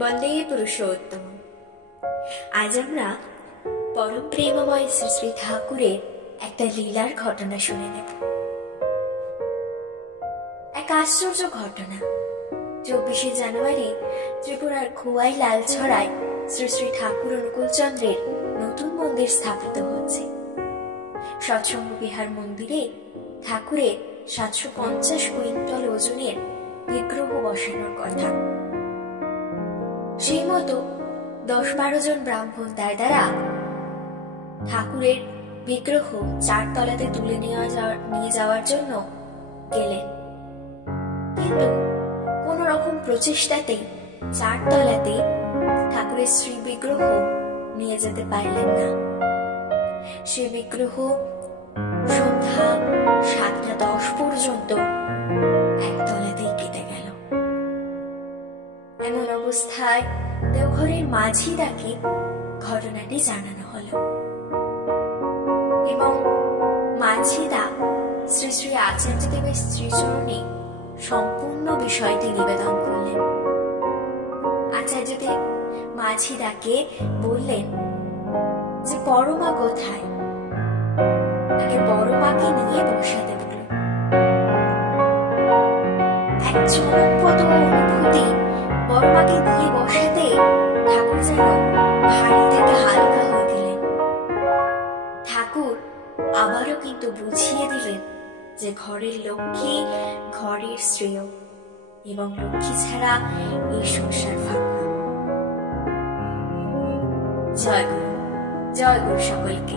বন্দে পুরুষোত্তম। আজ আমরা পরম প্রেমময় শ্রী শ্রী ঠাকুরের একটা লীলার ঘটনা শুনে নেব। এক আশ্চর্য ঘটনা। 24শে জানুয়ারি ত্রিপুরার খোয়াই লালছড়ায় শ্রী শ্রী ঠাকুর অনুকূলচন্দ্রের নতুন মন্দির স্থাপিত হচ্ছে। সৎসঙ্গ বিহার মন্দিরে ঠাকুরের 750 কুইন্টাল ওজনের বিগ্রহ বসানোর কথা। সেই মতো 10-12 জন ব্রাহ্মণ তার দ্বারা ঠাকুরের বিগ্রহ 4 তলাতে তুলে নিয়ে যাওয়ার জন্য গেলেন, কিন্তু কোন রকম প্রচেষ্টাতেই 4 তলাতে ঠাকুরের শ্রী বিগ্রহ নিয়ে যেতে পারলেন না। সে বিগ্রহ সন্ধ্যা 7:10 পর্যন্ত একতলাতেই কেটে গেল। এমন অবস্থায় দেওঘরের মাঝিদাকে ঘটনাটি জানানো হলো এবং মাঝিদা শ্রী শ্রী আচার্যদেবের শ্রীচরণে সম্পূর্ণ বিষয়টি নিবেদন করলেন। আচার্যদেব মাঝিদাকে বললেন যে বড় মা কোথায়, তাকে বড় মাকে নিয়ে বসাতে বলল। এক চমকপ্রদ অনুভূতি, বড় মাকে নিয়ে বসাতে ঠাকুর যেন ভারী থেকে হালকা হয়ে গেলেন। ঠাকুর আবারও কিন্তু বুঝিয়ে দিলেন যে ঘরের লক্ষ্মী ঘরের শ্রেয় এবং লক্ষ্মী ছাড়া এই সংসার ফাঁকা। জয় গুরু, জয় গুরু সকলকে।